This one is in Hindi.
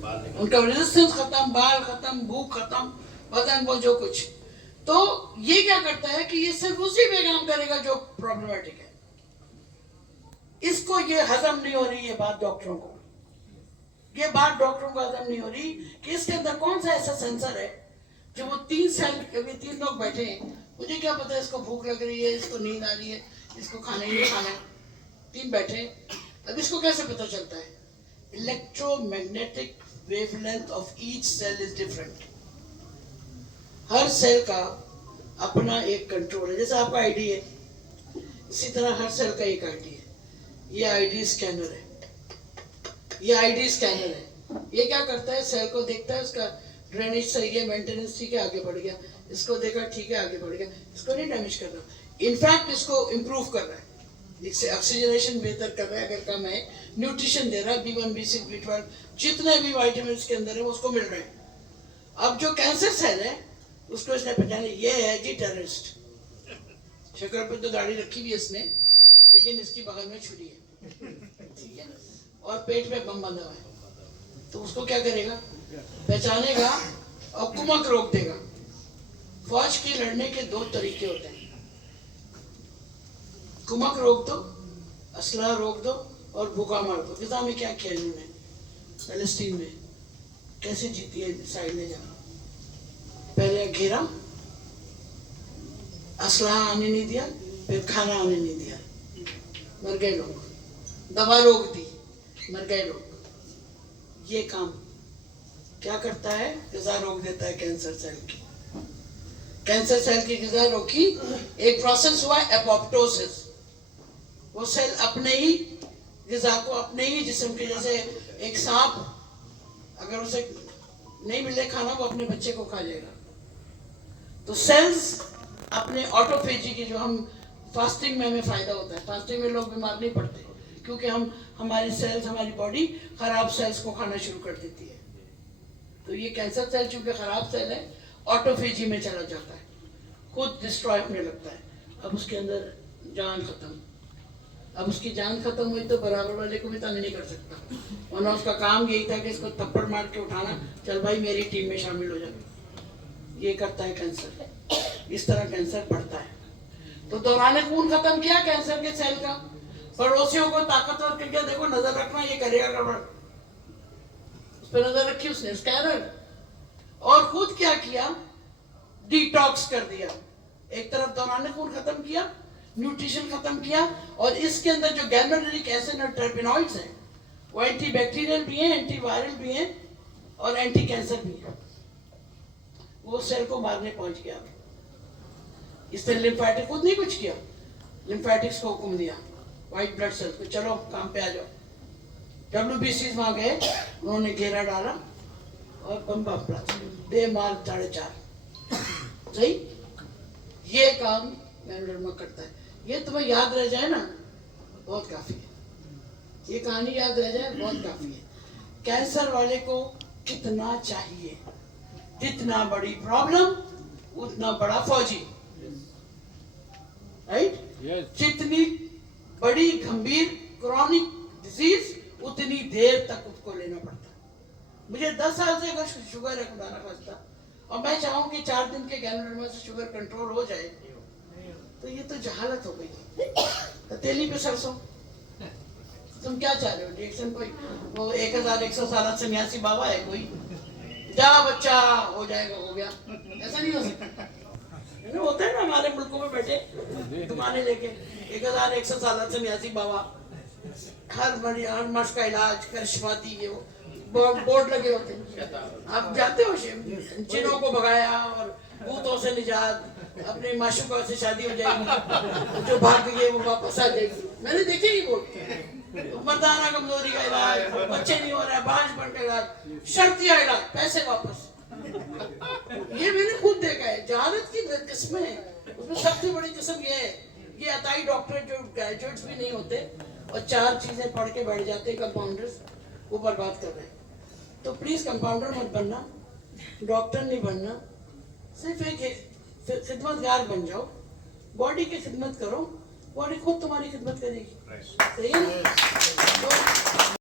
उनका रेजिस्टेंस खत्म, बाल खत्म, भूख खत्म, बदन वो जो कुछ। तो ये क्या करता है कि ये सिर्फ उसी पे काम करेगा जो प्रॉब्लमेटिक है। इसको ये हजम नहीं हो रही, ये बात डॉक्टरों को, ये बात डॉक्टरों को हजम नहीं हो रही कि इसके अंदर कौन सा ऐसा सेंसर है जो वो 3 सेल, अभी 3 लोग बैठे हैं, मुझे क्या पता है इसको भूख लग रही है, इसको नींद आ रही है, इसको खाना ही नहीं खाना है, 3 बैठे। अब इसको कैसे पता चलता है? Electromagnetic wavelength of each cell is different. हर सेल का अपना एक कंट्रोल है, जैसे आपका आईडी है, इसी तरह हर सेल का एक आईडी है। ये आईडी स्कैनर है, ये आईडी स्कैनर है। ये क्या करता है? सेल को देखता है, उसका ड्रेनेज सही है, मेंटेनेंस ठीक है, आगे बढ़ गया, इसको देखा ठीक है, आगे बढ़ गया, इसको नहीं डैमेज कर रहा, इनफैक्ट इसको इम्प्रूव कर रहा है, इससे ऑक्सीजनेशन बेहतर कर रहा है, अगर कम है न्यूट्रिशन दे रहा है, B1 B6 B12 जितने भी विटामिन के अंदर है वो उसको मिल रहे हैं। अब जो कैंसर सेल है उसको इसने पहचाना, ये है जी टेररिस्ट। शक्ल पे तो दाढ़ी रखी हुई है इसने, लेकिन इसकी बगल में छुरी है, ठीक है, और पेट में बम बंधा हुआ है। तो उसको क्या करेगा? पहचानेगा और कुमक रोक देगा। फौज के लड़ने के 2 तरीके होते हैं, कुमक रोक दो, असला रोक दो और भूखा मार दो। गजा में क्या किया इन्होंने? पैलेस्टीन में कैसे जीती है साइड ने जाना? पहले घेरा, असला आने नहीं दिया, फिर खाना आने नहीं दिया, मर गए लोग, दवा रोक दी, मर गए लोग। ये काम क्या करता है? ग़िज़ा रोक देता है कैंसर सेल की। कैंसर सेल की ग़िज़ा रोकी, एक प्रोसेस हुआ एपोप्टोसिस। वो सेल अपने ही ग़िज़ा को अपने ही जिस्म के, जैसे एक सांप अगर उसे नहीं मिले खाना, वो अपने बच्चे को खा जाएगा। तो सेल्स अपने ऑटोफेजी की, जो हम फास्टिंग में हमें फायदा होता है, फास्टिंग में लोग बीमार नहीं पड़ते क्योंकि हमारी सेल्स, हमारी बॉडी खराब सेल्स को खाना शुरू कर देती है। तो ये कैंसर सेल चूंकि खराब सेल है, ऑटोफेजी में चला जाता है, खुद डिस्ट्रॉय होने लगता है। अब उसके अंदर जान खत्म। अब उसकी जान खत्म हुई तो बराबर वाले को भी तंग नहीं कर सकता, वरना उसका काम यही था कि इसको थप्पड़ मार के उठाना, चल भाई मेरी टीम में शामिल हो जा। ये करता है कैंसर, इस तरह कैंसर बढ़ता है। तो दौरान खून खत्म किया कैंसर के सेल का, पड़ोसियों को ताकतवर करके देखो, नजर रखना ये करेगा गड़बड़, उस पर नजर रखी उसने, स्कैनर। और खुद क्या किया? डिटॉक्स कर दिया। एक तरफ दौरान खून खत्म किया, न्यूट्रिशन खत्म किया, और इसके अंदर जो गैल्वेनिक एसिड और टर्पेनॉइड्स हैं वो एंटीबैक्टीरियल भी हैं, एंटीवायरल भी हैं और एंटी कैंसर भी है। वो सेल को मारने पहुंच गया। इसने लिम्फेटिक खुद नहीं कुछ किया, लिम्फेटिक्स को हुक्म दिया, व्हाइट ब्लड सेल्स को, चलो काम पे आ जाओ। WBC वहां गए, उन्होंने घेरा डाला और बम्बा दे मार 4.5। सही, ये काम मैनोडर्मा करता है। ये तुम्हें याद रह जाए ना, बहुत काफी है। ये कहानी याद रह जाए, बहुत काफी है। कैंसर वाले को कितना चाहिए? जितना बड़ी प्रॉब्लम उतना बड़ा फौजी, राइट? जितनी बड़ी गंभीर क्रॉनिक डिजीज उतनी देर तक उसको लेना पड़ता। मुझे 10 साल से अगर शुगर है खुदा ना खास्ता, और मैं चाहूँ कि 4 दिन के गैल्वेनिक से शुगर कंट्रोल हो जाए, तो ये तो जहालत हो गई। तेली पे सरसों, तुम क्या चाह रहे हो? रिएक्शन कोई वो 1100 सन्यासी बाबा है कोई, जा बच्चा हो जाएगा, हो गया, ऐसा नहीं हो सकता। होता है ना हमारे मुल्कों में बैठे दुकानें लेके 1100 सन्यासी बाबा, हर मर्ज का इलाज, करिश्माती, ये वो बोर्ड लगे होते हैं। आप जाते हो, जिनों को भगाया और भूतों से निजात, अपने माशूका से शादी हो जाएगी, जो भाग गए वो वापस आ जाएगी। मैंने देखे ही बोर्ड, मर्दाना कमजोरी का इलाज, बच्चे नहीं हो रहे, बांझ बन का इलाज, शर्तिया इलाज, पैसे वापस। ये मैंने खुद देखा है। जहालत की किस्में हैं, उसमें सबसे बड़ी किस्म ये है, ये अताई डॉक्टर जो ग्रेजुएट्स भी नहीं होते और 4 चीजें पढ़ के बैठ जाते कंपाउंडर्स, वो बर्बाद कर रहे हैं। तो प्लीज कंपाउंडर मत बनना, डॉक्टर नहीं बनना, सिर्फ एक खिदमतगार बन जाओ, बॉडी की खिदमत करो, बॉडी खुद तुम्हारी खिदमत करेगी। सही है ना?